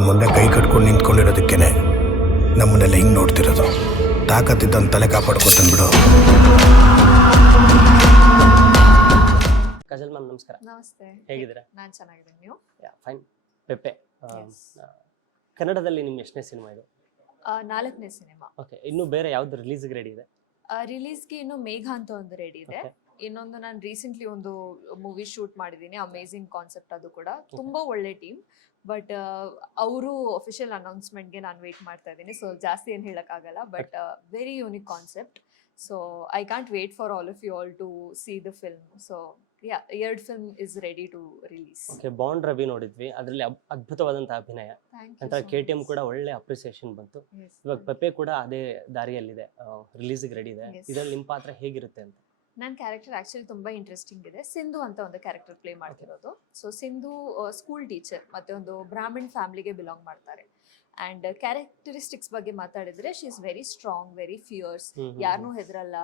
ಅವನ ಮುಂದೆ ಕೈ ಕಟ್ಕೊಂಡು ನಿಂತ್ಕೊಂಡಿರೋದಕ್ಕೇನೆ ನಮ್ಮನ್ನೆಲ್ಲ ಹಿಂಗೆ ನೋಡ್ತಿರೋದು. ತಾಕತ್ತಿದ್ದಂತ ತಲೆ ಕಾಪಾಡ್ಕೊತಾನೆ ಬಿಡು. ಕಜಲ್ ಮ್ಯಾಮ್ ನಮಸ್ಕಾರ. ನಮಸ್ತೆ. ಹೇಗಿದ್ದೀರಾ? ನಾನು ಚೆನ್ನಾಗಿದ್ದೀನಿ, ನೀವು? ಫೈನ್. ಪೆಪ್ಪೆ ಕನ್ನಡದಲ್ಲಿ ನಿಮ್ಮ ಎಷ್ಟನೇ ಸಿನಿಮಾ ಇದು? 4ನೇ ಸಿನಿಮಾ. ಓಕೆ, ಇನ್ನು ಬೇರೆ ಯಾವ್ದು ರಿಲೀಸ್ಗೆ ರೆಡಿ ಇದೆ? ರಿಲೀಸ್ಗೆ ಇನ್ನು ಮೇಘ ಅಂತ ಒಂದು ರೆಡಿ ಇದೆ. ಇನ್ನೊಂದು ನಾನು ರೀಸೆಂಟ್ಲಿ ಒಂದು ಮೂವಿ ಶೂಟ್ ಮಾಡಿದ್ದೀನಿ, ಅಮೇಝಿಂಗ್ ಕಾನ್ಸೆಪ್ಟ್. ಅದು ಕೂಡ ತುಂಬಾ ಒಳ್ಳೆ ಟೀಮ್. ಬಟ್ ಅವರು ಅಫಿಷಿಯಲ್ ಅನೌನ್ಸ್ಮೆಂಟ್ಗೆ ನಾನು ವೇಟ್ ಮಾಡ್ತಾ ಇದ್ದೀನಿ. ಸೊ ಜಾಸ್ತಿ ಏನು ಹೇಳೋಕ್ಕಾಗಲ್ಲ, but very unique concept. So I can't wait for all of you all to see the film. So ಎರಡ್ film is ready to release. Okay, Bond Ravi ನೋಡಿದ್ವಿ, ಅದರಲ್ಲಿ ಅದ್ಭುತವಾದಂತಹ ಅಭಿನಯ. ನಂತರ KTM ಕೂಡ ಒಳ್ಳೆ ಅಪ್ರಿಸಿಯೇಷನ್ ಬಂತು. ಇವಾಗ ಪೆಪ್ಪೆ ಕೂಡ ಅದೇ ದಾರಿಯಲ್ಲಿದೆ, ರಿಲೀಸ್ಗೆ ರೆಡಿ ಇದೆ. ಇದರಲ್ಲಿ ನಿಮ್ಮ ಪಾತ್ರ ಹೇಗಿರುತ್ತೆ ಅಂತ? ನನ್ನ ಕ್ಯಾರೆಕ್ಟರ್ ಆ್ಯಕ್ಚುಲಿ ತುಂಬ ಇಂಟ್ರೆಸ್ಟಿಂಗ್ ಇದೆ. ಸಿಂಧು ಅಂತ ಒಂದು ಕ್ಯಾರೆಕ್ಟರ್ ಪ್ಲೇ ಮಾಡ್ತಿರೋದು. ಸೊ ಸಿಂಧು ಸ್ಕೂಲ್ ಟೀಚರ್ ಮತ್ತು ಒಂದು ಬ್ರಾಹ್ಮಣ್ ಫ್ಯಾಮಿಲಿಗೆ ಬಿಲಾಂಗ್ ಮಾಡ್ತಾರೆ. ಆ್ಯಂಡ್ ಕ್ಯಾರೆಕ್ಟರಿಸ್ಟಿಕ್ಸ್ ಬಗ್ಗೆ ಮಾತಾಡಿದ್ರೆ she is very strong, very fierce, ಯಾರನ್ನೂ ಹೆದರಲ್ಲ.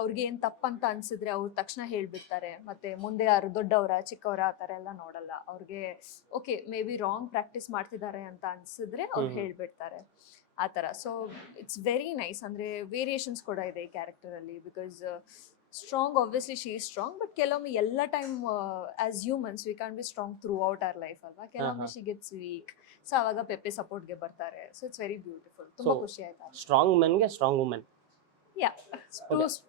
ಅವ್ರಿಗೆ ಏನು ತಪ್ಪಂತ ಅನ್ಸಿದ್ರೆ ಅವ್ರು ತಕ್ಷಣ ಹೇಳ್ಬಿಡ್ತಾರೆ. ಮತ್ತೆ ಮುಂದೆ ಯಾರು ದೊಡ್ಡವರ ಚಿಕ್ಕವರ ಆ ಥರ ಎಲ್ಲ ನೋಡಲ್ಲ. ಅವ್ರಿಗೆ okay may be wrong practice ಮಾಡ್ತಿದ್ದಾರೆ ಅಂತ ಅನ್ಸಿದ್ರೆ ಅವ್ರು ಹೇಳ್ಬಿಡ್ತಾರೆ ಆ ಥರ. So it's very nice. ಅಂದರೆ ವೇರಿಯೇಷನ್ಸ್ ಕೂಡ ಇದೆ ಈ ಕ್ಯಾರೆಕ್ಟರಲ್ಲಿ. Because strong, obviously she is strong, but ಕೆಲವೊಮ್ಮೆ ಎಲ್ಲ time as humans we can be strong throughout our life ಅಲ್ವಾ. ಕೆಲವೊಮ್ಮೆ ಶಿ ಗೆಟ್ಸ್ ವೀಕ್. ಸೊ ಅವಾಗ ಪೆಪ್ಪೆ ಸಪೋರ್ಟ್ಗೆ ಬರ್ತಾರೆ. So it's very beautiful. ತುಂಬ ಖುಷಿ ಆಯ್ತು. ಸ್ಟ್ರಾಂಗ್ ಮೆನ್ಗೆ strong women.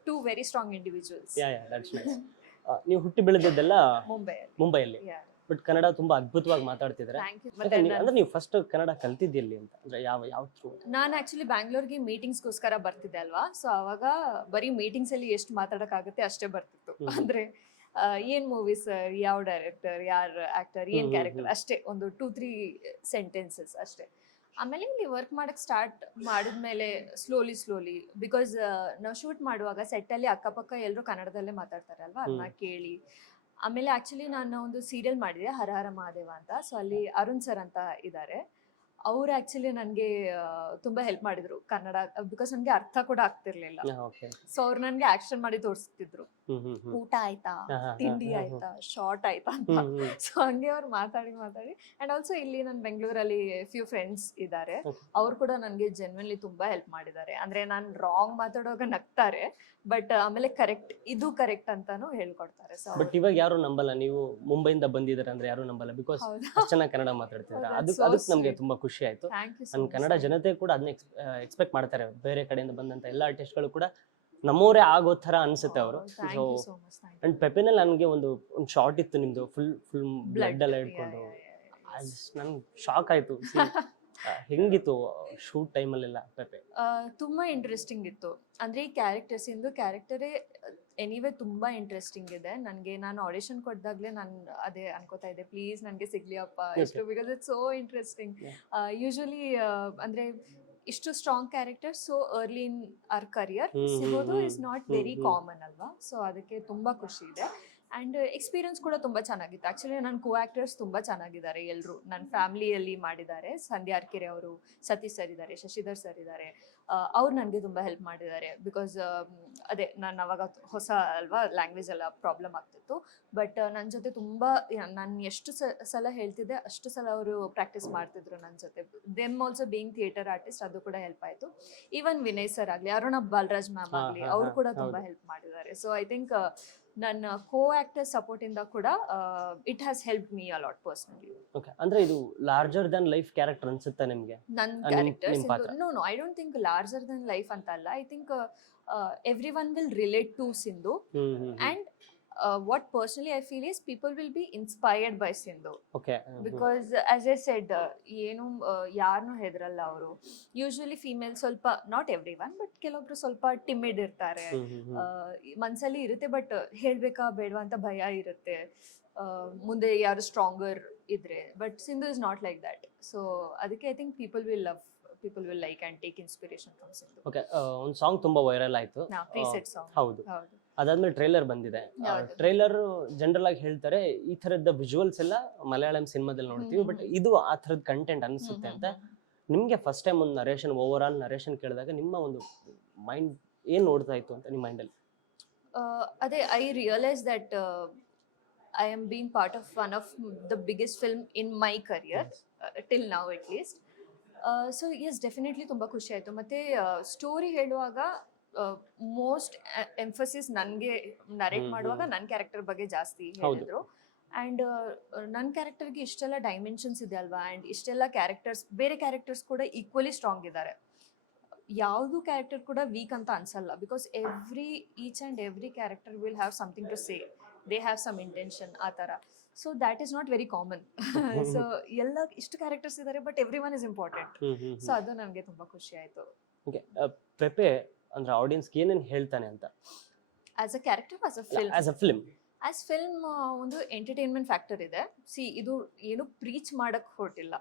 Two very strong individuals. That's nice. ನೀವು ಹುಟ್ಟಿ ಬೆಳೆದಿದ್ದೆಲ್ಲ ಮುಂಬೈಯಲ್ಲಿ, ಬಟ್ ಕನ್ನಡ ತುಂಬಾ ಅದ್ಭುತವಾಗಿ ಮಾತಾಡ್ತಿದ್ರೆ. ಅಂದ್ರೆ ನೀವು ಫಸ್ಟ್ ಕನ್ನಡ ಕಲ್ತಿದ್ದಲ್ಲಿ ಅಂತ ಅಂದ್ರೆ ಯಾವ ಥ್ರೂ? ನಾನು ಆಕ್ಚುಲಿ ಬ್ಯಾಂಗ್ಳೂರ್ಗೆ ಮೀಟಿಂಗ್ಸ್ಗೋಸ್ಕರ ಬರ್ತಿದ್ದೆ ಅಲ್ವಾ. ಸೊ ಅವಾಗ ಬರೀ ಮೀಟಿಂಗ್ಸ್ ಅಲ್ಲಿ ಎಷ್ಟು ಮಾತಾಡೋಕ್ಕಾಗುತ್ತೆ ಅಷ್ಟೇ ಬರ್ತಿತ್ತು. ಅಂದ್ರೆ ಏನ್ ಮೂವಿ ಸರ್, ಯಾವ ಡೈರೆಕ್ಟರ್, ಯಾರು ಆಕ್ಟರ್, ಏನ್ ಕ್ಯಾರೆಕ್ಟರ್, ಅಷ್ಟೇ ಒಂದು 2-3 ಸೆಂಟೆನ್ಸಸ್ ಅಷ್ಟೇ. ಆಮೇಲೆ ಇಲ್ಲಿ ವರ್ಕ್ ಮಾಡಕ್ಕೆ ಸ್ಟಾರ್ಟ್ ಮಾಡಿದ್ಮೇಲೆ ಸ್ಲೋಲಿ ಬಿಕಾಸ್ ನಾವು ಶೂಟ್ ಮಾಡುವಾಗ ಸೆಟ್ಟಲ್ಲಿ ಅಕ್ಕಪಕ್ಕ ಎಲ್ಲರೂ ಕನ್ನಡದಲ್ಲೇ ಮಾತಾಡ್ತಾರೆ ಅಲ್ವಾ, ಅದನ್ನ ಕೇಳಿ. ಆಮೇಲೆ ಆ್ಯಕ್ಚುಲಿ ನಾನು ಒಂದು ಸೀರಿಯಲ್ ಮಾಡಿದೆ, ಹರ ಹರ ಮಹಾದೇವ ಅಂತ. ಸೊ ಅಲ್ಲಿ ಅರುಣ್ ಸರ್ ಅಂತ ಇದ್ದಾರೆ. ಅವ್ರು ಆ್ಯಕ್ಚುಲಿ ನನಗೆ ತುಂಬ ಹೆಲ್ಪ್ ಮಾಡಿದ್ರು ಕನ್ನಡ, ಬಿಕಾಸ್ ನನಗೆ ಅರ್ಥ ಕೂಡ ಆಗ್ತಿರ್ಲಿಲ್ಲ. ಸೊ ಅವ್ರು ನನಗೆ ಆಕ್ಷನ್ ಮಾಡಿ ತೋರಿಸ್ತಿದ್ರು, ಊಟ ಆಯ್ತಾ, ತಿಂಡಿ ಆಯ್ತಾ, ಶಾರ್ಟ್ ಆಯ್ತಾ ಅಂತ. ಸೊ ಹಂಗೆ ಅವ್ರು ಮಾತಾಡಿ ಆ್ಯಂಡ್ ಆಲ್ಸೋ ಇಲ್ಲಿ ನನ್ನ ಬೆಂಗಳೂರಲ್ಲಿ ಫ್ಯೂ ಫ್ರೆಂಡ್ಸ್ ಇದ್ದಾರೆ. ಅವ್ರು ಕೂಡ ನನಗೆ ಜೆನ್ವನ್ಲಿ ತುಂಬ ಹೆಲ್ಪ್ ಮಾಡಿದ್ದಾರೆ. ಅಂದರೆ ನಾನು ರಾಂಗ್ ಮಾತಾಡುವಾಗ ನಗ್ತಾರೆ, ಬಟ್ ಆಮೇಲೆ ಇದು ಕರೆಕ್ಟ್ ಅಂತಾನು ಹೇಳ್ಕೊಡ್ತಾರೆ. ಸೊ ಬಟ್ ಇವಾಗ ಯಾರು ನಂಬಲ್ಲ, ನೀವು ಮುಂಬೈಯಿಂದ ಬಂದಿದ್ದಾರೆ ಅಂದ್ರೆ ಯಾರು ನಂಬಲ್ಲ, ಬಿಕಾಸ್ ಅಷ್ಟು ಚೆನ್ನಾಗಿ ಕನ್ನಡ ಮಾತಾಡ್ತಿದ್ದಾರೆ. ಅದಕ್ಕೆ ನಮಗೆ ತುಂಬಾ ಖುಷಿ ಆಯ್ತು. ನನ್ನ ಕನ್ನಡ ಜನತೆ ಕೂಡ ಅದನ್ನ ಎಕ್ಸ್ಪೆಕ್ಟ್ ಮಾಡ್ತಾರೆ. ಬೇರೆ ಕಡೆಯಿಂದ ಬಂದಂತ ಎಲ್ಲ ಆರ್ಟಿಸ್ಟ್ಗಳು ಕೂಡ ನಮ್ಮವರೇ ಆಗೋ ತರ ಅನ್ಸುತ್ತೆ ಅವರು. ಸೊ ಅಂಡ್ ಪೆಪ್ಪೆನಲ್ಲಿ ನನಗೆ ಒಂದು ಶಾರ್ಟ್ ಇತ್ತು ನಿಮ್ದು, ಫುಲ್ ಬ್ಲಡ್ ಎಲ್ಲ ಇಟ್ಕೊಂಡು. ನನ್ಗೆ ಶಾಕ್ ಆಯ್ತು. ಹೆಂಗಿತ್ತು ಶೂಟ್ ಟೈಮಲ್ಲೆಲ್ಲ ಪೆಪ್ಪೆ? ತುಂಬಾ ಇಂಟ್ರೆಸ್ಟಿಂಗ್ ಇತ್ತು. ಅಂದ್ರೆ ಈ ಕ್ಯಾರೆಕ್ಟರೇ ಎನಿವೇ ತುಂಬಾ ಇಂಟ್ರೆಸ್ಟಿಂಗ್ ಇದೆ ನನಗೆ. ನಾನು ಆಡಿಷನ್ ಕೊಟ್ಟಾಗ್ಲೇ ನಾನು ಅದೇ ಅನ್ಕೋತಾ ಇದ್ದೆ, ಪ್ಲೀಸ್ ನನಗೆ ಸಿಗ್ಲಿ ಅಪ್ಪ ಎಷ್ಟು, because it's so interesting. Usually ಅಂದ್ರೆ ಇಷ್ಟು strong character so early in our career ಸಿಗೋದು ಇಸ್ ನಾಟ್ ವೆರಿ ಕಾಮನ್ ಅಲ್ವಾ. ಸೊ ಅದಕ್ಕೆ ತುಂಬಾ ಖುಷಿ ಇದೆ. ಆ್ಯಂಡ್ ಎಕ್ಸ್ಪೀರಿಯನ್ಸ್ ಕೂಡ ತುಂಬ ಚೆನ್ನಾಗಿತ್ತು. ಆ್ಯಕ್ಚುಲಿ ನನ್ನ ಕೋ ಆ್ಯಕ್ಟರ್ಸ್ ತುಂಬ ಚೆನ್ನಾಗಿದ್ದಾರೆ ಎಲ್ಲರೂ. ನನ್ನ ಫ್ಯಾಮಿಲಿಯಲ್ಲಿ ಮಾಡಿದ್ದಾರೆ. ಸಂಧ್ಯಾ ಅರ್ಕೆರೆ ಅವರು, ಸತೀಶ್ ಸರ್ ಇದ್ದಾರೆ, ಶಶಿಧರ್ ಸರ್ ಇದ್ದಾರೆ. ಅವ್ರು ನನಗೆ ತುಂಬ ಹೆಲ್ಪ್ ಮಾಡಿದ್ದಾರೆ. ಬಿಕಾಸ್ ಅದೇ ನಾನು ಅವಾಗ ಹೊಸ ಅಲ್ವಾ, ಲ್ಯಾಂಗ್ವೇಜ್ ಎಲ್ಲ ಪ್ರಾಬ್ಲಮ್ ಆಗ್ತಿತ್ತು. ಬಟ್ ನನ್ನ ಜೊತೆ ತುಂಬ, ನಾನು ಎಷ್ಟು ಸಲ ಹೇಳ್ತಿದ್ದೆ ಅಷ್ಟು ಸಲ ಅವರು ಪ್ರಾಕ್ಟೀಸ್ ಮಾಡ್ತಿದ್ರು ನನ್ನ ಜೊತೆ. Them also being theatre artist, ಅದು ಕೂಡ ಹೆಲ್ಪ್ ಆಯಿತು. ಈವನ್ ವಿನಯ್ ಸರ್ ಆಗಲಿ, ಅರುಣ ಬಾಲರಾಜ್ ಮ್ಯಾಮ್ ಆಗಲಿ, ಅವರು ಕೂಡ ತುಂಬ ಹೆಲ್ಪ್ ಮಾಡಿದ್ದಾರೆ. ಸೊ ಐ ಥಿಂಕ್ ನನ್ನ ಕೋ ಆಕ್ಟರ್ ಸಪೋರ್ಟ್ ಇಂದ ಕೂಡ it has help me a lot personally. Okay, ಅಂದ್ರೆ ಇದು ಲಾರ್ಜರ್ ದನ್ ಲೈಫ್ ಕ್ಯಾರೆಕ್ಟರ್ ಅನ್ಸುತ್ತಾ ನಿಮಗೆ? ನನ್ನ character no I don't think larger than life ಅಂತ ಅಲ್ಲ. I think everyone will relate to Sindhu. And what personally I feel is people will be inspired by Sindhu. Okay. Because as I said, ಏನು ಯಾರನ್ನೂ ಹೆದರಲ್ಲ ಅವರು. Usually female ಸ್ವಲ್ಪ, not every one, but ಕೆಲವೊಬ್ರು ಸ್ವಲ್ಪ timid ಇರ್ತಾರೆ. ಮನ್ಸಲ್ಲಿ ಇರುತ್ತೆ, but ಹೇಳ್ಬೇಕಾ ಬೇಡವಾ ಅಂತ ಭಯ ಇರುತ್ತೆ. ಮುಂದೆ ಯಾರು ಸ್ಟ್ರಾಂಗರ್ ಇದ್ರೆ, but Sindhu is not like that. So ಅದಕ್ಕೆ I think people will like and take inspiration from Sindhu. Okay, ಒಂದು ಸಾಂಗ್ ತುಂಬಾ ವೈರಲ್ ಆಯ್ತು, ಪ್ರೀಸೆಟ್ ಸಾಂಗ್. ಹೌದು. ಅದಾದ್ಮೇಲೆ ಟ್ರೈಲರ್ ಬಂದಿದೆ. ಟ್ರೈಲರ್ ಜನರಲ್ ಆಗಿ ಹೇಳ್ತಾರೆ ಈ ತರದ ವಿಜುವಲ್ಸ್ ಎಲ್ಲ ಮಲಯಾಳಂ ಸಿನಿಮಾದಲ್ಲಿ ನೋಡ್ತೀವಿ, ಬಟ್ ಇದು ಆ ತರದ ಕಂಟೆಂಟ್ ಅನ್ಸುತ್ತೆ ಅಂತ. ನಿಮ್ಗೆ ಫಸ್ಟ್ ಟೈಮ್ ಒಂದು ನರೇಷನ್, ಓವರ್ ಆಲ್ ನರೇಷನ್ ಕೇಳಿದಾಗ ನಿಮ್ಮ ಒಂದು ಮೈಂಡ್ ಏನ್ ನೋಡ್ತಾ ಇತ್ತು ಅಂತ ನಿಮ್ಮ ಮೈಂಡಲ್ಲಿ? ಅದೇ I realise that I am being part of one of the biggest film in my career. Till now at least. So yes definitely ತುಂಬ ಖುಷಿ ಆಯಿತು. ಮತ್ತು ಸ್ಟೋರಿ ಹೇಳುವಾಗ ಮೋಸ್ಟ್ ಎಂಫಸಿಸ್ ನನಗೆ ನರೇಟ್ ಮಾಡುವಾಗ ನನ್ನ ಕ್ಯಾರೆಕ್ಟರ್ ಬಗ್ಗೆ ಜಾಸ್ತಿ ಹೇಳಿದ್ರು. ಆ್ಯಂಡ್ ನನ್ನ ಕ್ಯಾರೆಕ್ಟರ್ಗೆ ಇಷ್ಟೆಲ್ಲ ಡೈಮೆನ್ಷನ್ಸ್ ಇದೆ ಅಲ್ವಾ, ಆ್ಯಂಡ್ ಇಷ್ಟೆಲ್ಲ ಕ್ಯಾರೆಕ್ಟರ್ಸ್, ಬೇರೆ ಕ್ಯಾರೆಕ್ಟರ್ಸ್ ಕೂಡ ಈಕ್ವಲಿ ಸ್ಟ್ರಾಂಗ್ ಇದ್ದಾರೆ. ಯಾವುದು ಕ್ಯಾರೆಕ್ಟರ್ ಕೂಡ ವೀಕ್ ಅಂತ ಅನ್ಸಲ್ಲ, because each and every character will have something to say, they have some intention ಆ ಥರ. So that is not very common. So ಎಲ್ಲ ಇಷ್ಟು ಕ್ಯಾರೆಕ್ಟರ್ಸ್ ಇದ್ದಾರೆ, but everyone is important. So ಅದು ನನಗೆ ತುಂಬ ಖುಷಿ ಆಯಿತು. ಓಕೆ, ಪೆಪ್ಪೆ ಅಂದ್ರೆ ಆಡಿಯನ್ಸ್ಗೆ ಏನೇನು ಹೇಳ್ತಾನೆ ಅಂತ as a character, as a film? As film ಒಂದು ಎಂಟರ್ಟೈನ್ಮೆಂಟ್ ಫ್ಯಾಕ್ಟರ್ ಇದೆ. ಇದು ಏನು ಪ್ರೀಚ್ ಮಾಡಕ್ ಹೊರಟಿಲ್ಲ.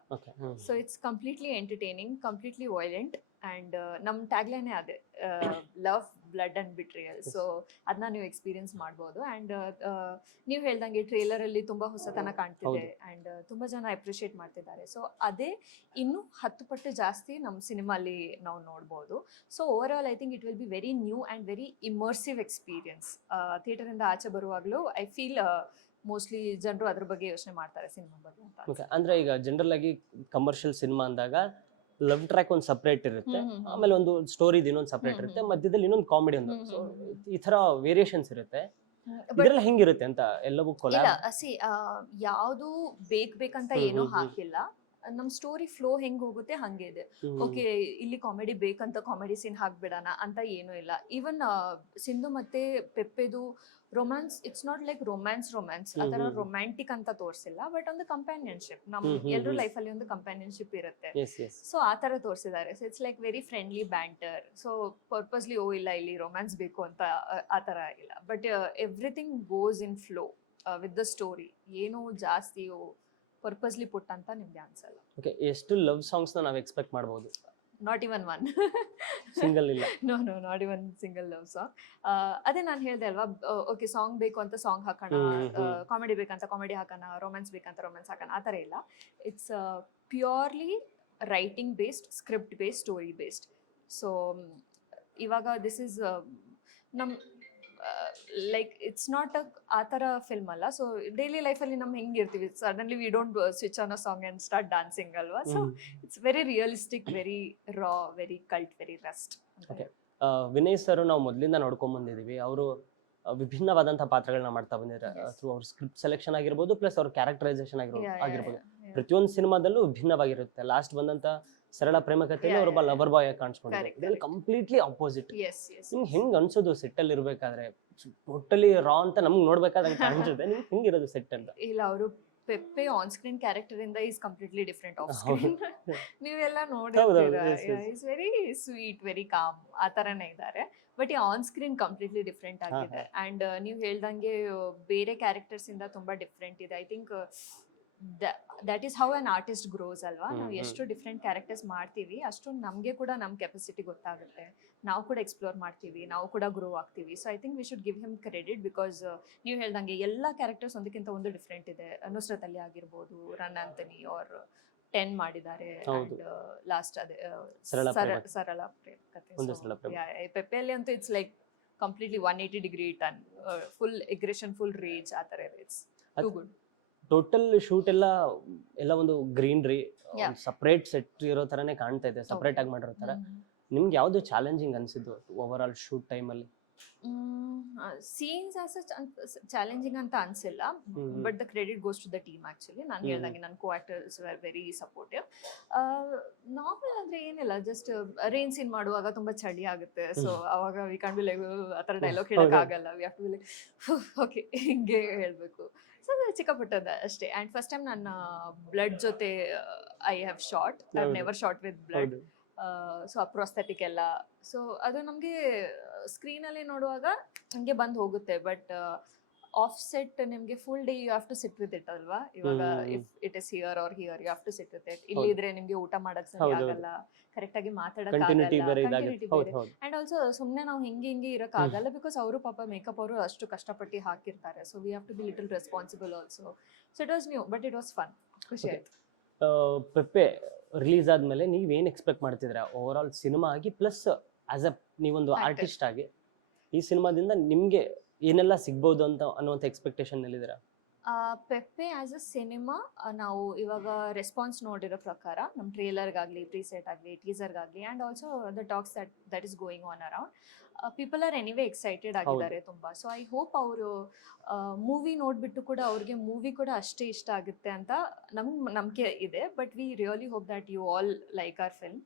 So it's completely entertaining, completely violent, and ನಮ್ಮ ಟ್ಯಾಗ್ಲೈನೇ ಅದೇ, love, blood and betrayal. So ಅದನ್ನ ನೀವು ಎಕ್ಸ್ಪೀರಿಯನ್ಸ್ ಮಾಡ್ಬೋದು. ಆ್ಯಂಡ್ ನೀವು ಹೇಳ್ದಂಗೆ ಟ್ರೇಲರಲ್ಲಿ ತುಂಬ ಹೊಸತನ ಕಾಣ್ತಿದೆ, ಆ್ಯಂಡ್ ತುಂಬ ಜನ ಅಪ್ರಿಷಿಯೇಟ್ ಮಾಡ್ತಿದ್ದಾರೆ. ಸೊ ಅದೇ ಇನ್ನೂ 10 ಪಟ್ಟು ಜಾಸ್ತಿ ನಮ್ಮ ಸಿನಿಮಾಲಿ ನಾವು ನೋಡ್ಬೋದು. So overall I think it will be very new and very immersive experience. ಥಿಯೇಟರಿಂದ ಆಚೆ ಬರುವಾಗಲೂ ಐ ಫೀಲ್ ಮೋಸ್ಟ್ಲಿ ಜನರು ಅದ್ರ ಬಗ್ಗೆ ಯೋಚನೆ ಮಾಡ್ತಾರೆ ಸಿನಿಮಾ ಬಗ್ಗೆ ಅಂತ. ಓಕೆ, ಅಂದ್ರೆ ಈಗ ಜನರಲ್ ಆಗಿ ಕಮರ್ಷಿಯಲ್ ಸಿನಿಮಾ ಅಂದಾಗ ಲವ್ ಟ್ರ್ಯಾಕ್ ಒಂದು ಸಪ್ರೇಟ್ ಇರುತ್ತೆ, ಆಮೇಲೆ ಒಂದು ಸ್ಟೋರಿ ಇನ್ನೊಂದು ಸಪ್ರೇಟ್ ಇರುತ್ತೆ, ಮಧ್ಯದಲ್ಲಿ ಇನ್ನೊಂದು ಕಾಮಿಡಿ ಒಂದು, ಸೊ ಈ ತರ ವೇರಿಯೇಷನ್ಸ್ ಇರುತ್ತೆ. ಇದ್ರೆಲ್ಲ ಹೆಂಗಿರುತ್ತೆ ಅಂತ ಎಲ್ಲವೂ ಕೊಲಾಬ್? ಯಾವುದು ಬೇಕಂತ ಏನೂ ಹಾಕಿಲ್ಲ. ನಮ್ ಸ್ಟೋರಿ ಫ್ಲೋ ಹೆಂಗ್ ಹೋಗುತ್ತೆ ಹಂಗೆ ಇದೆ. ಓಕೆ, ಇಲ್ಲಿ ಕಾಮಿಡಿ ಬೇಕಂತ ಕಾಮಿಡಿ ಸೀನ್ ಹಾಕ್ಬಿಡೋಣ ಅಂತ ಏನೂ ಇಲ್ಲ. ಈವನ್ ಸಿಂಧು ಮತ್ತೆ ಪೆಪ್ಪೆದು romance, it's not like romance ಆ ಥರ ರೊಮ್ಯಾಂಟಿಕ್ ಅಂತ ತೋರಿಸಿಲ್ಲ, ಬಟ್ ಒಂದು ಕಂಪ್ಯಾನಿಯನ್ಶಿಪ್, ನಮ್ ಎಲ್ಲರೂ ಲೈಫಲ್ಲಿ ಒಂದು ಕಂಪ್ಯಾನಿಯನ್ಶಿಪ್ ಇರುತ್ತೆ. ಸೊ ಆ ಥರ ತೋರಿಸಿದ್ದಾರೆ. So it's like very friendly banter. So purposely ಇಲ್ಲ ಇಲ್ಲಿ ರೊಮ್ಯಾನ್ಸ್ ಬೇಕು ಅಂತ ಆ ಥರ ಇಲ್ಲ, but everything goes in flow with the story. ಏನು ಜಾಸ್ತಿ ಪರ್ಪಸ್ಲಿ ಪುಟ್ ಅಂತ ನಿಮ್ಗೆ ಅನ್ಸಲ್ಲ. ಓಕೆ, ಎಷ್ಟು ಲವ್ ಸಾಂಗ್ಸ್ ನಾವು ಎಕ್ಸ್ಪೆಕ್ಟ್ ಮಾಡಬಹುದು? ನಾಟ್ ಇವನ್ ಒನ್ ಸಿಂಗಲ್ ಇಲ್ಲ. No not even single love song. ಅದೇ ನಾನು ಹೇಳ್ದೆ ಅಲ್ವಾ, ಓಕೆ ಸಾಂಗ್ ಬೇಕು ಅಂತ ಸಾಂಗ್ ಹಾಕೋಣ, ಕಾಮಿಡಿ ಬೇಕಂತ ಕಾಮಿಡಿ ಹಾಕೋಣ, ರೊಮ್ಯಾನ್ಸ್ ಬೇಕಂತ ರೊಮ್ಯಾನ್ಸ್ ಹಾಕೋಣ, ಆ ಥರ ಇಲ್ಲ. It's purely writing based, script based, story based. So ಇವಾಗ ದಿಸ್ ಇಸ್ ನಮ್ಮ ಲೈಕ್ ಇಟ್ಸ್ ನಾಟ್ ಆ ಥರ ಫಿಲ್ಮ್ ಅಲ್ಲ. ಸೊ ಡೈಲಿ ಲೈಫಲ್ಲಿ ನಮ್ಮ ಹೆಂಗಿರ್ತೀವಿ, suddenly we don't switch on a song and start dancing ಅಲ್ವಾ. So it's very realistic, very raw, very cult, very rust. Okay, Vinay sir ನಾವು ಮೊದಲಿಂದ ನೋಡ್ಕೊಂಡ್ ಬಂದಿದ್ದೀವಿ. ಅವರು ವಿಭಿನ್ನವಾದಂತಹ ಪಾತ್ರಗಳನ್ನ ಮಾಡ್ತಾ ಬಂದಿದ್ದಾರೆ. ಥ್ರೂ ಅವ್ರ ಸ್ಕ್ರಿಪ್ಟ್ ಸೆಲೆಕ್ಷನ್ ಆಗಿರ್ಬೋದು, ಪ್ಲಸ್ ಅವ್ರ ಕ್ಯಾರೆಕ್ಟರೈಸೇಷನ್ ಆಗಿರ್ಬೋದು. ಪ್ರತಿಯೊಂದು ಸಿನಿಮಾದಲ್ಲೂ ವಿಭಿನ್ನವಾಗಿರುತ್ತೆ. ಲಾಸ್ಟ್ ಬಂದಂತ ಸರಳ ಪ್ರೇಮ ಕಥೆಯಲ್ಲಿ ಅವ್ರೊಬ್ಬ ಲವರ್ ಬಾಯ್ ಆಗಿ ಕಾಣಿಸ್ಕೊಂಡಿದ್ದಾರೆ. Completely opposite. ನಿಮ್ಗೆ ಹೆಂಗ್ ಅನ್ಸೋದು ಸೆಟ್ ಅಲ್ಲಿ ಇರ್ಬೇಕಾದ್ರೆ? ಟೋಟಲಿ ರಾ ಅಂತ ನಮ್ಗೆ ನೋಡ್ಬೇಕಾದ್ರೆ ಕಾಣಿಸುತ್ತೆ. ನಿಮ್ಗೆ ಹೆಂಗಿರೋದು ಸೆಟ್ ಅಂತ? ಇಲ್ಲ, ಅವರು ಪೆಪ್ಪೆ ಆನ್ ಸ್ಕ್ರೀನ್ ಕ್ಯಾರೆಕ್ಟರ್ ಇಂದ is completely different off screen. ನೀವೆಲ್ಲ ನೋಡಿರ್ತೀರಾ, is very sweet, very calm, ಆ ತರನೇ ಇದ್ದಾರೆ. ಬಟ್ ಈ ಆನ್ ಸ್ಕ್ರೀನ್ ಕಂಪ್ಲೀಟ್ಲಿ ಡಿಫ್ರೆಂಟ್ ಆಗಿದೆ. ಅಂಡ್ ನೀವು ಹೇಳ್ದಂಗೆ ಬೇರೆ ಕ್ಯಾರೆಕ್ಟರ್ಸ್ ಇಂದ ತುಂಬಾ ಡಿಫ್ರೆಂಟ್ ಇದೆ. I think that is how an artist grows ಅಲ್ವಾ. ನಾವು ಎಷ್ಟು ಡಿಫ್ರೆಂಟ್ ಕ್ಯಾರೆಕ್ಟರ್ಸ್ ಮಾಡ್ತೀವಿ, ಅಷ್ಟು ನಮಗೆ ಕೂಡ ನಮ್ಮ ಕೆಪಾಸಿಟಿ ಗೊತ್ತಾಗುತ್ತೆ. ನಾವು ಕೂಡ ಎಕ್ಸ್ಪ್ಲೋರ್ ಮಾಡ್ತೀವಿ, ನಾವು ಕೂಡ ಗ್ರೋ ಆಗ್ತೀವಿ. So I think we should give him credit, because ನೀವು ಹೇಳ್ದಂಗೆ ಎಲ್ಲ ಕ್ಯಾರೆಕ್ಟರ್ಸ್ ಒಂದಕ್ಕಿಂತ ಒಂದು ಡಿಫ್ರೆಂಟ್ ಇದೆ. ನುಸ್ರತ್ ಅಲಿ ಆಗಿರ್ಬೋದು, ರನ್ ಆಂಥನಿ ಅವ್ರು 10 ಮಾಡಿದ್ದಾರೆ. ಲಾಸ್ಟ್ ಅದೇ ಸರಳ ಪ್ರೇಮ ಕಥೆ. ಪೆಪ್ಪೆಯಲ್ಲಿ ಅಂತೂ it's like completely 180 degree turn, full aggression, full rage, ಆ ಥರ it's too good. Total shoot ಎಲ್ಲ ಒಂದು ಗ್ರೀನ್ರಿ, ಸಪರೇಟ್ ಸೆಟ್ ಇರೋ ತರನೇ ಕಾಣ್ತಾ ಇದೆ, ಸಪರೇಟ್ ಆಗಿ ಮಾಡಿರೋ ತರ. ನಿಮ್ಗೆ ಯಾವ್ದು ಚಾಲೆಂಜಿಂಗ್ ಅನ್ಸಿದ್ದು ಓವರ್ ಆಲ್ ಶೂಟ್ ಟೈಮಲ್ಲಿ? ಸೀನ್ಸ್ ಆಸ್ ಚಾಲೆಂಜಿಂಗ್ ಅಂತ ಅನ್ಸಿಲ್ಲ, but the credit goes to the team actually. ನಾನು ಹೇಳ್ದಂಗೆ ನನ್ನ co actors were very supportive. Normal ಅಂದ್ರೆ ಏನಿಲ್ಲ, ಜಸ್ಟ್ ರೈನ್ ಸೀನ್ ಮಾಡುವಾಗ ತುಂಬಾ ಚಳಿ ಆಗುತ್ತೆ. ಸೊ ಅವಾಗ ವಿ ಕಾಂಟ್ ಬಿ ಲೈಕ್ ಆ ಥರ ಡೈಲಾಗ್ ಹೇಳಕ್ ಆಗಲ್ಲ. We have to be like okay ಹಿಂಗೆ ಹೇಳ್ಬೇಕು. ಸೊ ಚಿಕ್ಕ ಪುಟ್ಟದ ಅಷ್ಟೇ. ಆ್ಯಂಡ್ ಫಸ್ಟ್ ಟೈಮ್ ನನ್ನ ಬ್ಲಡ್ ಜೊತೆ I have shot, I have never shot with blood. So ಆ ಪ್ರೊಸ್ಥೆಟಿಕ್ ಎಲ್ಲ, ಸೊ ಅದು ನಮಗೆ ಸ್ಕ್ರೀನಲ್ಲಿ ನೋಡುವಾಗ ಹಂಗೆ ಬಂದು ಹೋಗುತ್ತೆ. ಬಟ್ ಆಫ್ ಸೆಟ್ ನಿಮಗೆ full day you have to sit with it ಅಲ್ವಾ. ಇವಾಗ if it is here or here you have to sit with it. ಇಲ್ಲಿ ಇದ್ರೆ ನಿಮಗೆ ಊಟ ಮಾಡಕ್ ಸರಿ ಆಗಲ್ಲ, ಕರೆಕ್ಟ್ ಆಗಿ ಮಾತಾಡಕ್ ಆಗಲ್ಲ. ಅಂಡ್ ಆಲ್ಸೋ ಸುಮ್ನೆ ನಾವು ಹಿಂಗೆ ಇರಕ್ ಆಗಲ್ಲ, ಬಿಕಾಸ್ ಅವರು ಪಾಪ ಮೇಕಪ್ ಅವರು ಅಷ್ಟು ಕಷ್ಟಪಟ್ಟು ಹಾಕಿರ್ತಾರೆ. So we have to be little responsible also. So it was new, but it was fun, ಖುಷಿ ಆಯ್ತು. ಪೆಪ್ಪೆ ರಿಲೀಸ್ ಆದ್ಮೇಲೆ ನೀವೇನ್ ಎಕ್ಸ್ಪೆಕ್ಟ್ ಮಾಡ್ತಿದ್ರ ಓವರ್ ಆಲ್ ಸಿನಿಮಾ ಆಗಿ, ಪ್ಲಸ್ ಆಸ್ ಅ ನೀವೊಂದು ಆರ್ಟಿಸ್ಟ್ ಆಗಿ ಈ ಸಿನಿಮಾದಿಂದ ನಿಮ್ಗೆ ಏನೆಲ್ಲ ಸಿಗ್ಬಹುದು ಅಂತ ಅನ್ನುವಂಥ ಎಕ್ಸ್ಪೆಕ್ಟೇಷನ್ ಎಲ್ಲಿದ್ದೀರಾ? ಪೆಪ್ಪೆ ಆ್ಯಸ್ ಅ ಸಿನಿಮಾ ನಾವು ಇವಾಗ ರೆಸ್ಪಾನ್ಸ್ ನೋಡಿರೋ ಪ್ರಕಾರ ನಮ್ಮ ಟ್ರೇಲರ್ಗಾಗಲಿ ಪ್ರೀಸೆಟ್ ಆಗಲಿ ಟೀಸರ್ಗಾಗಲಿ and also the talks that is going on around people are anyway excited ಆಗಿದ್ದಾರೆ ತುಂಬ. ಸೊ ಐ ಹೋಪ್ ಅವರು ಮೂವಿ ನೋಡಿಬಿಟ್ಟು ಕೂಡ ಅವ್ರಿಗೆ ಮೂವಿ ಕೂಡ ಅಷ್ಟೇ ಇಷ್ಟ ಆಗುತ್ತೆ ಅಂತ ನಮ್ಗೆ ನಂಬಿಕೆ ಇದೆ. But we really hope that you all like our film.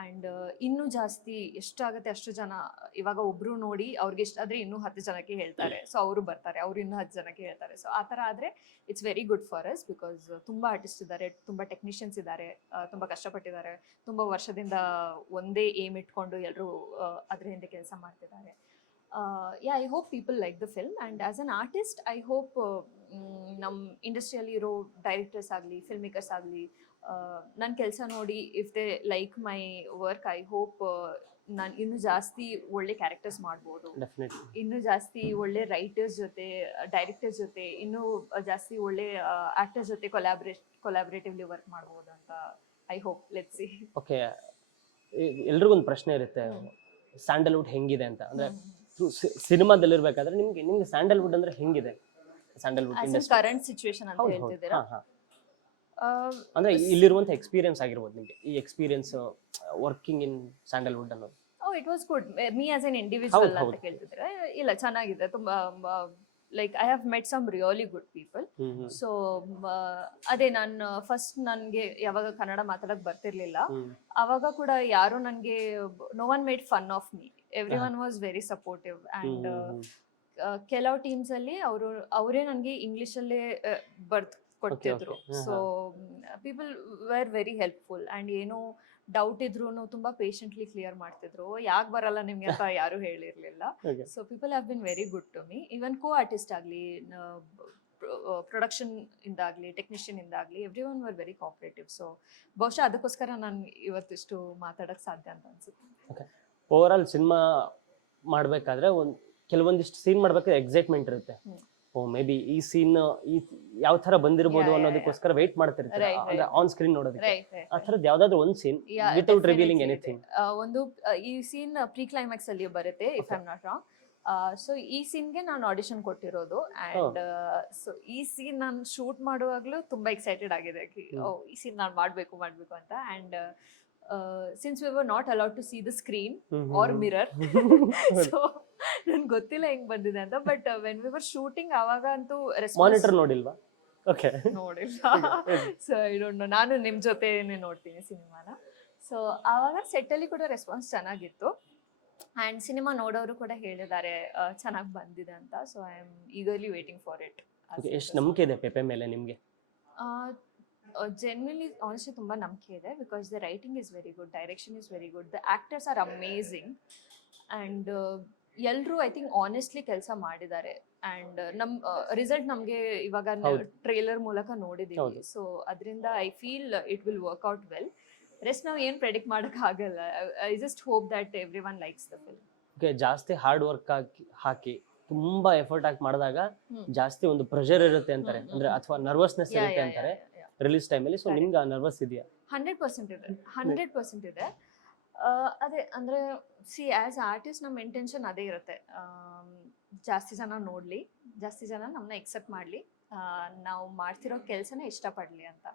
And ಇನ್ನೂ ಜಾಸ್ತಿ ಎಷ್ಟಾಗುತ್ತೆ ಅಷ್ಟು ಜನ ಇವಾಗ ಒಬ್ಬರು ನೋಡಿ ಅವ್ರಿಗೆ ಇಷ್ಟ ಆದರೆ ಇನ್ನೂ 10 ಜನಕ್ಕೆ ಹೇಳ್ತಾರೆ. ಸೊ ಅವರು ಬರ್ತಾರೆ, ಅವರು ಇನ್ನೂ 10 ಜನಕ್ಕೆ ಹೇಳ್ತಾರೆ. ಸೊ ಆ ಥರ ಆದರೆ it's very good for us. Because ತುಂಬ ಆರ್ಟಿಸ್ಟ್ ಇದ್ದಾರೆ, ತುಂಬ ಟೆಕ್ನಿಷಿಯನ್ಸ್ ಇದ್ದಾರೆ, ತುಂಬ ಕಷ್ಟಪಟ್ಟಿದ್ದಾರೆ, ತುಂಬ ವರ್ಷದಿಂದ ಒಂದೇ ಏಮ್ ಇಟ್ಕೊಂಡು ಎಲ್ಲರೂ ಅದ್ರ ಹಿಂದೆ ಕೆಲಸ ಮಾಡ್ತಿದ್ದಾರೆ. I hope people like the film. And as an artist I hope ನಮ್ಮ ಇಂಡಸ್ಟ್ರಿಯಲ್ಲಿ ಇರೋ ಡೈರೆಕ್ಟರ್ಸ್ ಆಗಲಿ ಫಿಲ್ಮ್ ಮೇಕರ್ಸ್ ಆಗಲಿ ನನ್ನ ಕೆಲಸ ನೋಡಿ if they like my work I hope ನಾನು ಇನ್ನೂ ಜಾಸ್ತಿ ಒಳ್ಳೆ ಕ್ಯಾರೆಕ್ಟರ್ಸ್ ಮಾಡ್ಬೋದು, ಇನ್ನೂ ಜಾಸ್ತಿ ಒಳ್ಳೆ ರೈಟರ್ಸ್ ಜೊತೆ ಡೈರೆಕ್ಟರ್ಸ್ ಜೊತೆ ಇನ್ನೂ ಜಾಸ್ತಿ ಒಳ್ಳೆ ಆ್ಯಕ್ಟರ್ಸ್ ಜೊತೆ ಕೊಲಾಬ್ರೇಟಿವ್ಲಿ ವರ್ಕ್ ಮಾಡ್ಬೋದು ಅಂತ I hope. Let's see. Okay, ಎಲ್ರಿಗೊಂದು ಪ್ರಶ್ನೆ ಇರುತ್ತೆ, ಸ್ಯಾಂಡಲ್ವುಡ್ ಹೆಂಗಿದೆ ಅಂತ. ಅಂದ್ರೆ ಸಿನಿಮಾದಲ್ಲಿರ್ಬೇಕಾದ್ರೆ ನಿಮ್ಗೆ ಸ್ಯಾಂಡಲ್ವುಡ್ ಅಂದ್ರೆ ಹೆಂಗಿದೆ? ಸ್ಯಾಂಡಲ್ವುಡ್ ಇಂಡಸ್ಟ್ರಿ ಕರೆಂಟ್ ಸಿಚುವೇಶನ್ ಅಂತ ಹೇಳ್ತಿದ್ದೀರಾ? ಅಂದ್ರೆ ಇಲ್ಲಿರುವಂತ ಎಕ್ಸ್ಪೀರಿಯನ್ಸ್ ಆಗಿರ್ಬೋದು ನಿಮಗೆ, ಈ ಎಕ್ಸ್ಪೀರಿಯನ್ಸ್ ವರ್ಕಿಂಗ್ ಇನ್ ಸ್ಯಾಂಡಲ್ವುಡ್ ಅನ್ನೋದು. It was good. Me as an individual ಅಂತ ಕೇಳ್ತಿದ್ರೆ ಇಲ್ಲ, ಚೆನ್ನಾಗಿದೆ ತುಂಬಾ. Like I have met some really good people. So ಅದೇ ನಾನು ಫಸ್ಟ್ ನನಗೆ ಯಾವಾಗ ಕನ್ನಡ ಮಾತಾಡಕ್ ಬರ್ತಿರ್ಲಿಲ್ಲ ಅವಾಗ ಕೂಡ ಯಾರು ನನಗೆ no one made fun of me, everyone was very supportive. And ಕೆಲವು ಟೀಮ್ಸ್ ಅಲ್ಲಿ ಅವರೇ ನನಗೆ ಇಂಗ್ಲಿಷಲ್ಲೇ ಬರ್ದು ಕೊಡ್ತಿದ್ರು. So people were very helpful. And ಏನೋ ಡೌಟ್ ಇದ್ರೂ ತುಂಬ ಪೇಷಂಟ್ಲಿ ಕ್ಲಿಯರ್ ಮಾಡ್ತಿದ್ರು. ಯಾಕೆ ಬರಲ್ಲ ನಿಮ್ಗೆ ಅಂತ ಯಾರು ಹೇಳಿರ್ಲಿಲ್ಲ. So people have been very good to me. Even co artist ಆಗಲಿ ಪ್ರೊಡಕ್ಷನ್ ಇಂದಾಗಲಿ ಟೆಕ್ನಿಷಿಯನ್ ಇಂದಾಗಲಿ everyone were very cooperative. So ಬಹುಶಃ ಅದಕ್ಕೋಸ್ಕರ ನಾನು ಇವತ್ತಿಷ್ಟು ಮಾತಾಡೋಕ್ಕೆ ಸಾಧ್ಯ ಅಂತ ಅನ್ಸುತ್ತೆ. ಓವರ್ ಆಲ್ ಸಿನಿಮಾ ಮಾಡಬೇಕಾದ್ರೆ ಕೆಲವೊಂದಿಷ್ಟು ಸೀನ್ ಮಾಡ್ಬೇಕಾದ್ರೆ ಎಕ್ಸೈಟ್ಮೆಂಟ್ ಇರುತ್ತೆ. ಮೇ ಬಿ ಈ ಸೀನ್ ಯಾವ ತರ ಬಂದಿರಬಹುದು ಅನ್ನೋದಕ್ಕೋಸ್ಕರ ವೇಟ್ ಮಾಡ್ತಿರ್ತಾರೆ ಅಂದ್ರೆ ಆನ್ ಸ್ಕ್ರೀನ್ ನೋಡೋದಕ್ಕೆ. ಆ ತರದ್ ಯಾವ್ದಾದ್ರು ಒಂದು ಸೀನ್ ವಿತೌಟ್ ರಿವೀಲಿಂಗ್ ಎನಿಥಿಂಗ್. ಒಂದು ಈ ಸೀನ್ ಪ್ರೀ ಕ್ಲೈಮ್ಯಾಕ್ಸ್ ಅಲ್ಲಿ ಬರುತ್ತೆ if I am not wrong. So ಈ ಸೀನ್ಗೆ ನಾನು ಆಡಿಷನ್ ಕೊಟ್ಟಿರೋದು. ಆ್ಯಂಡ್ ಸೊ ಈ ಸೀನ್ ನಾನು ಶೂಟ್ ಮಾಡುವಾಗಲೂ ತುಂಬಾ ಎಕ್ಸೈಟೆಡ್ ಆಗಿದೆ, ಈ ಸೀನ್ ನಾನು ಮಾಡಬೇಕು ಅಂತ. And since we were not allowed to see the screen or mirror, so ನನ್ಗೆ ಗೊತ್ತಿಲ್ಲ ಹೆಂಗ್ ಬಂದಿದೆ ಅಂತ. But when we were shooting ಅವಾಗ ಅಂತೂ ಮಾನಿಟರ್ ನೋಡಿಲ್ವಾ? ಓಕೆ, ನೋಡಿಲ್ಲ. ಸೊ ಐ ಡೋಂಟ್ ನೋ, ನಾನು ನಿಮ್ಮ ಜೊತೆನೇ ನೋಡ್ತೀನಿ ಸಿನಿಮಾನ. ಸೊ ಆವಾಗ ಸೆಟ್ಟಲ್ಲಿ ಕೂಡ ರೆಸ್ಪಾನ್ಸ್ ಚೆನ್ನಾಗಿತ್ತು. ಆ್ಯಂಡ್ ಸಿನಿಮಾ ನೋಡೋರು ಕೂಡ ಹೇಳಿದ್ದಾರೆ ಚೆನ್ನಾಗಿ ಬಂದಿದೆ ಅಂತ. So I am eagerly waiting for it. ಎಷ್ಟು ನಂಬಿಕೆ ಇದೆ ಪೆಪ್ಪೆ ಮೇಲೆ ನಿಮಗೆ? ಜೆನ್ಯುನ್ಲಿ ಆನೆಸ್ಟ್ಲಿ ತುಂಬ ನಂಬಿಕೆ ಇದೆ. Because the writing is very good, direction is very good, the actors are amazing. And ಎಲ್ಲರೂ ಐ ಥಿಂಕ್ ಆನೆಸ್ಟ್ಲಿ ಕೆಲಸ ಮಾಡಿದ್ದಾರೆ. ಆ್ಯಂಡ್ ನಮ್ಮ ರಿಸಲ್ಟ್ ನಮಗೆ ಇವಾಗ ಟ್ರೇಲರ್ ಮೂಲಕ ನೋಡಿದ್ದೀವಿ. ಸೊ ಅದರಿಂದ I feel it will work out well. Rest ನಾವು ಏನು ಪ್ರೆಡಿಕ್ಟ್ ಮಾಡೋಕ್ಕಾಗಲ್ಲ. I just hope that everyone likes the film. Okay, ಜಾಸ್ತಿ ಹಾರ್ಡ್ ವರ್ಕ್ ಹಾಕಿ ತುಂಬಾ ಎಫರ್ಟ್ ಹಾಕಿ ಮಾಡಿದಾಗ ಜಾಸ್ತಿ ಒಂದು ಪ್ರೆಷರ್ ಇರುತ್ತೆ ಅಂತಾರೆ, ಅಂದ್ರೆ ಅಥವಾ ನರ್ವಸ್ನೆಸ್ ಇರುತ್ತೆ ಅಂತಾರೆ ರಿಲೀಸ್ ಟೈಮಲ್ಲಿ. ಸೊ ನಿಮ್ಗೆ ನರ್ವಸ್ ಇದೆಯಾ? 100% ಇದೆ, 100% ಇದೆ. ಅದೇ ಅಂದರೆ ಸಿ ಆ್ಯಸ್ ಆರ್ಟಿಸ್ಟ್ ನಮ್ಮ ಇಂಟೆನ್ಷನ್ ಅದೇ ಇರುತ್ತೆ, ಜಾಸ್ತಿ ಜನ ನೋಡಲಿ, ಜಾಸ್ತಿ ಜನ ನಮ್ಮನ್ನ ಎಕ್ಸೆಪ್ಟ್ ಮಾಡಲಿ, ನಾವು ಮಾಡ್ತಿರೋ ಕೆಲಸನ ಇಷ್ಟಪಡಲಿ ಅಂತ.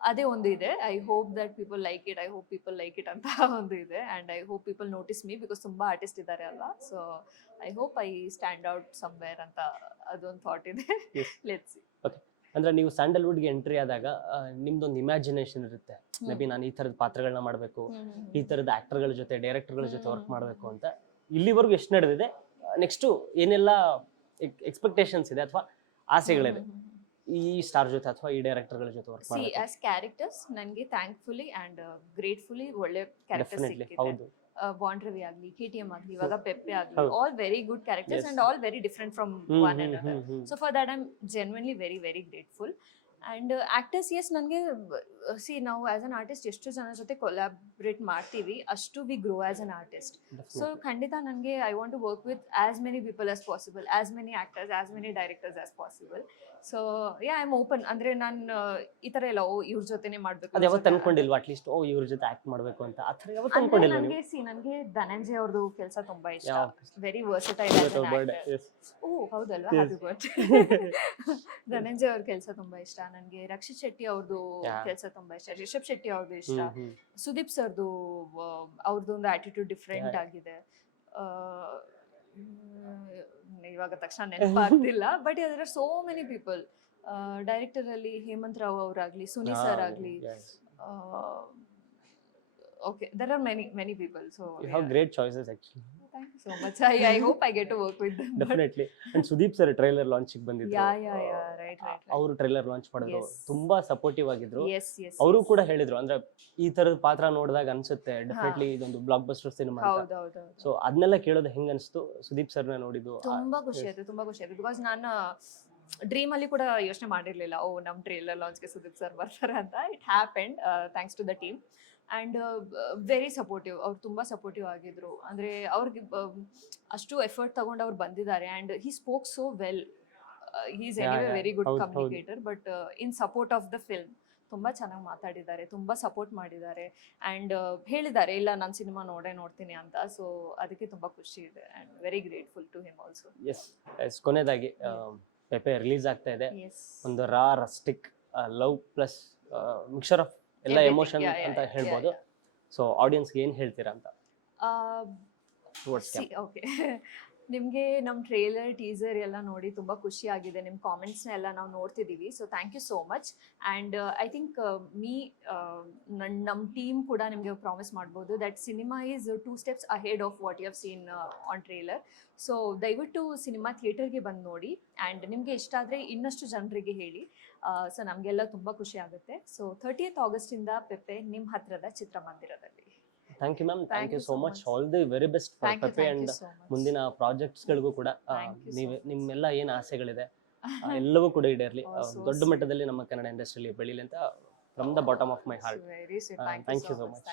ಅದೇ ಒಂದು ಇದೆ. I hope that people like it, I hope people like it ಅಂತ ಒಂದು ಇದೆ. And I hope people notice me, because ತುಂಬ ಆರ್ಟಿಸ್ಟ್ ಇದ್ದಾರೆ ಅಲ್ವಾ. So I hope I stand out somewhere ಅಂತ ಅದೊಂದು ಥಾಟ್ ಇದೆ. Let's see. ಓಕೆ, ಅಂದ್ರೆ ನೀವು ಸ್ಯಾಂಡಲ್ವುಡ್ಗೆ ಎಂಟ್ರಿ ಆದಾಗ ನಿಮ್ದೊಂದು ಇಮ್ಯಾಜಿನೇಷನ್ ಇರುತ್ತೆ, ಮೇ ಬಿ ನಾನು ಈ ಥರದ ಪಾತ್ರಗಳನ್ನ ಮಾಡಬೇಕು, ಈ ಥರದ ಆಕ್ಟರ್ಗಳ ಜೊತೆ ಡೈರೆಕ್ಟರ್ಗಳ ಜೊತೆ ವರ್ಕ್ ಮಾಡಬೇಕು ಅಂತ. ಇಲ್ಲಿವರೆಗೂ ಎಷ್ಟು ನಡೆದಿದೆ? ನೆಕ್ಸ್ಟು ಏನೆಲ್ಲ ಎಕ್ಸ್ಪೆಕ್ಟೇಷನ್ಸ್ ಇದೆ ಅಥವಾ ಆಸೆಗಳಿದೆ ಈ ಸ್ಟಾರ್ ಜೊತೆ ಅಥವಾ ಈ ಡೈರೆಕ್ಟರ್ಗಳ ಜೊತೆ ವರ್ಕ್ ಮಾಡಬೇಕು? ಆಸ್ ಕ್ಯಾರೆಕ್ಟರ್ಸ್ ನನಗೆ ಥ್ಯಾಂಕ್ಫುಲಿ ಆ್ಯಂಡ್ ಗ್ರೇಟ್ಫುಲಿ ಒಳ್ಳೆ ಕ್ಯಾರೆಕ್ಟರ್ಸ್ ಸಿಕ್ಕಿದೆ. ಬಾಂಡ್ ರವಿ ಆಗಲಿ, KTM ಆಗಲಿ, ಇವಾಗ ಪೆಪ್ಪೆ ಆಗಲಿ, all very good characters and all very different from one another. So for that I am genuinely very very grateful. And actors, yes, ನನಗೆ see ನಾವು as an artist ಎಷ್ಟು ಜನ ಜೊತೆ ಕೊಲಾಬ್ರೇಟ್ ಮಾಡ್ತೀವಿ ಅಷ್ಟು we grow as an artist. So ಖಂಡಿತ ನನಗೆ I want to work with as many people as possible, as many actors, as many directors as possible. So yeah I am open ಅಂದ್ರೆ ನಾನು ಈ ತರ ಎಲ್ಲ ಇವ್ರ ಜೊತೆನೆ ಮಾಡ್ಬೇಕು ಅದು ಯಾವತ್ತು ಅನ್ಕೊಂಡಿಲ್ವಾ ಅಟ್ಲೀಸ್ಟ್ ಇವ್ರ ಜೊತೆ ಆಕ್ಟ್ ಮಾಡ್ಬೇಕು ಅಂತ ಆ ಥರ ಯಾವತ್ತು ಅನ್ಕೊಂಡಿಲ್ವಾ ನೀವು? ನನಗೆ ಧನಂಜಯ ಅವ್ರದ್ದು ಕೆಲಸ ತುಂಬಾ ಇಷ್ಟ. ಯಾವ? Very versatile. ಬರ್ಡೇ ಓ ಹೌದಲ್ವಾ, ಹ್ಯಾಪಿ ಬರ್ಡೇ. ಧನಂಜಯ ಅವ್ರ ಕೆಲಸ ತುಂಬಾ ಇಷ್ಟ ನನಗೆ. ರಕ್ಷಿತ್ ಶೆಟ್ಟಿ ಅವ್ರದ್ದು Yeah. ಕೆಲಸ ತುಂಬಾ ಇಷ್ಟ. ರಿಷಬ್ ಶೆಟ್ಟಿ ಅವ್ರದ್ದು ಇಷ್ಟ. ಸುದೀಪ್ ಸರ್ದು ಅವ್ರದ್ದು ಒಂದು ಆಟಿಟ್ಯೂಡ್ ಡಿಫ್ರೆಂಟ್ Yeah. ಆಗಿದೆ. ಇವಾಗ ತಕ್ಷಣ ನೆನಪಾಗ್ತಿಲ್ಲ, but there are so many people. Director ಅಲ್ಲಿ ಹೇಮಂತ್ ರಾವ್ ಅವರಾಗ್ಲಿ, ಸುನಿ ಸರ್ ಆಗ್ಲಿ, okay, there are many people, so You have great choices actually. thank you so much. I hope I get to work with them. Definitely. And Sudeep sir trailer launch ಗೆ ಬಂದಿದ್ರು. Yeah, right. ಅವರು trailer launch ಮಾಡಿದ್ರು. Yes. ತುಂಬಾ supportive ಆಗಿದ್ರು. Yes. ಅವರು ಕೂಡ ಹೇಳಿದ್ರು, ಅಂದ್ರೆ ಈ ತರದ ಪಾತ್ರ ನೋಡಿದಾಗ ಅನ್ಸುತ್ತೆ ಡೆಫಿನೆಟ್ಲಿ ಇದೊಂದು ಬ್ಲಾಕ್ ಬಸ್ಟರ್ ಸಿನಿಮಾ ಅಂತ. ಹೌದು. ಸೊ ಅದನ್ನೆಲ್ಲ ಕೇಳೋದು ಹೆಂಗ್ ಅನ್ಸ್ತು ಸುದೀಪ್ ಸರ್ನ ನೋಡಿದ್ದು? ತುಂಬಾ ಖುಷಿ ಆಯ್ತು ಬಿಕಾಸ್ ನಾನು ಡ್ರೀಮ್ ಅಲ್ಲಿ ಕೂಡ ಯೋಚನೆ ಮಾಡಿರ್ಲಿಲ್ಲ ನಮ್ ಟ್ರೇಲರ್ ಲಾಂಚ್ಗೆ ಸುದೀಪ್ ಸರ್ ಬರ್ತಾರೆ ಅಂತ. It happened thanks to the team and very supportive. ಅವ್ರು ತುಂಬ ಸಪೋರ್ಟಿವ್ ಆಗಿದ್ರು. ಅಂದರೆ ಅವ್ರಿಗೆ ಅಷ್ಟು ಎಫರ್ಟ್ ತಗೊಂಡು ಅವ್ರು ಬಂದಿದ್ದಾರೆ and he spoke so well. He is anyway very good communicator, but in support of the film ತುಂಬ ಚೆನ್ನಾಗಿ ಮಾತಾಡಿದ್ದಾರೆ, ತುಂಬ ಸಪೋರ್ಟ್ ಮಾಡಿದ್ದಾರೆ ಆ್ಯಂಡ್ ಹೇಳಿದ್ದಾರೆ ಇಲ್ಲ ನಾನು ಸಿನಿಮಾ ನೋಡ್ತೀನಿ ಅಂತ. ಸೊ ಅದಕ್ಕೆ ತುಂಬ ಖುಷಿ ಇದೆ and very grateful to him also. Yes ಕೊನೆಯದಾಗಿ ಪೆಪೆ ರಿಲೀಸ್ ಆಗ್ತಾ ಇದೆ. ಒಂದು rustic love plus mixer of ಎಲ್ಲ ಎಮೋಷನ್ ಅಂತ ಹೇಳ್ಬೋದು. ಸೊ ಆಡಿಯನ್ಸ್ಗೆ ಏನು ಹೇಳ್ತೀರಾ ಅಂತ? ಓಕೆ, ನಿಮಗೆ ನಮ್ಮ ಟ್ರೇಲರ್ ಟೀಸರ್ ಎಲ್ಲ ನೋಡಿ ತುಂಬ ಖುಷಿ ಆಗಿದೆ. ನಿಮ್ಮ ಕಾಮೆಂಟ್ಸ್ನ ಎಲ್ಲ ನಾವು ನೋಡ್ತಿದ್ದೀವಿ. So thank you so much. And I think ನಮ್ಮ ಟೀಮ್ ಕೂಡ ನಿಮಗೆ ಪ್ರಾಮಿಸ್ ಮಾಡ್ಬೋದು that cinema is 2 steps ahead of what you have seen on trailer. So ದಯವಿಟ್ಟು ಸಿನಿಮಾ ಥಿಯೇಟರ್ಗೆ ಬಂದು ನೋಡಿ ಆ್ಯಂಡ್ ನಿಮಗೆ ಇಷ್ಟ ಆದರೆ ಇನ್ನಷ್ಟು ಜನರಿಗೆ ಹೇಳಿ. ಸೊ ನಮಗೆಲ್ಲ ತುಂಬ ಖುಷಿ ಆಗುತ್ತೆ. ಸೊ 30th ಆಗಸ್ಟಿಂದ ಪೆಪ್ಪೆ ನಿಮ್ಮ ಹತ್ರದ ಚಿತ್ರಮಂದಿರದಲ್ಲಿ. Thank you ma'am, thank you so much. All the very best for Pepe and ಮುಂದಿನ ಪ್ರಾಜೆಕ್ಟ್ಸ್ಗಳಿಗೂ ಕೂಡ ನಿಮ್ಮೆಲ್ಲ ಏನು ಆಸೆಗಳಿದೆ ಎಲ್ಲವೂ ಕೂಡ ಈಡೇರಲಿ. ದೊಡ್ಡ ಮಟ್ಟದಲ್ಲಿ ನಮ್ಮ ಕನ್ನಡ ಇಂಡಸ್ಟ್ರಿಯಲ್ಲಿ ಬೆಳೀಲಿ ಅಂತ from the bottom of my heart. Thank you so much.